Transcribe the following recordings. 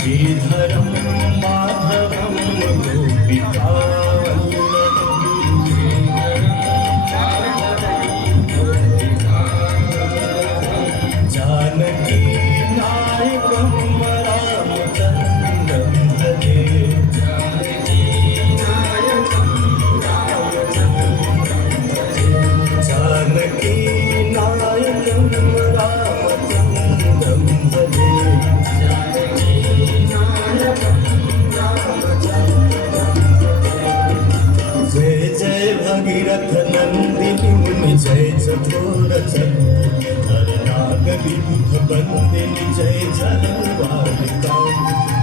श्रीधरं माधवं गोपिकावल्लभं जानकी नायकं रामचन्द्रं भजे जानकी नायकं रामचन्द्रं भजे जय जय भगीरथ नंदिनी मुनि जय चकोर नाग विबुध बंदिनी जय जलवारिका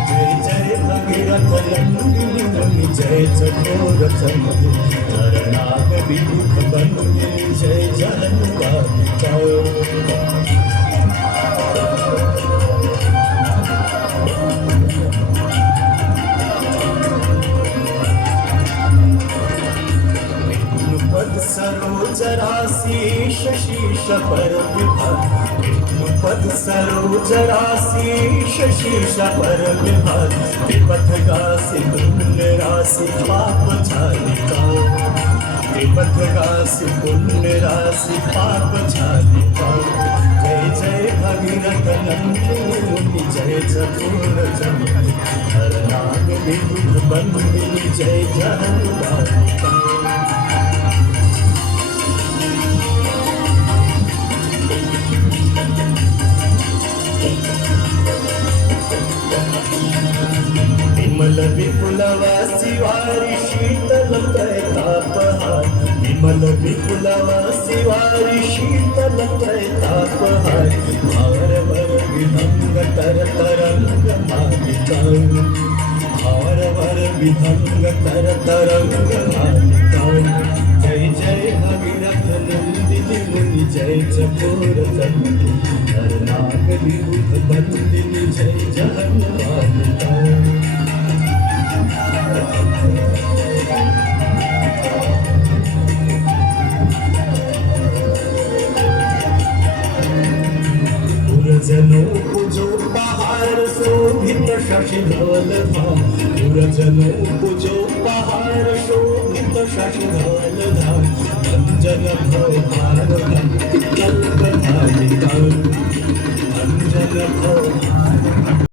जय जय भगीरथ नंदिनी मुनि जय चकोर नाग विबुध बंदिनी जय जलवारिका पद सरोज राशि शशीष पर विभाग पद सरोज राशि शशीष पर विभाग विपथ गासी पुण्य राशि पाप झालिका विपथ गासी पुण्य राशि पाप झालिका जय जय भगीरथ नंदिनी जय चकोर नाग विबुध बंदिनी जय जलवारिका विमल विपुलवासी वारी शीतल प्रतापहार विमल विपुलवासी वारी शीतल प्रतापहार भार वर विहंग तर तरंग मालिका भार वर विहंग तर तरंग मालिका जय जय भगीरथ नंदिनी मुनि जय चकोर नाग विबुध बंदिनी जय जलवारिका गुरजनो पूजो पहाड़ शोभित शशिधवल धाम गुरजनो पूजो पहाड़ शोभित शशिधवल धाम अंजन भव भारत कल्पधारिका अंजन भव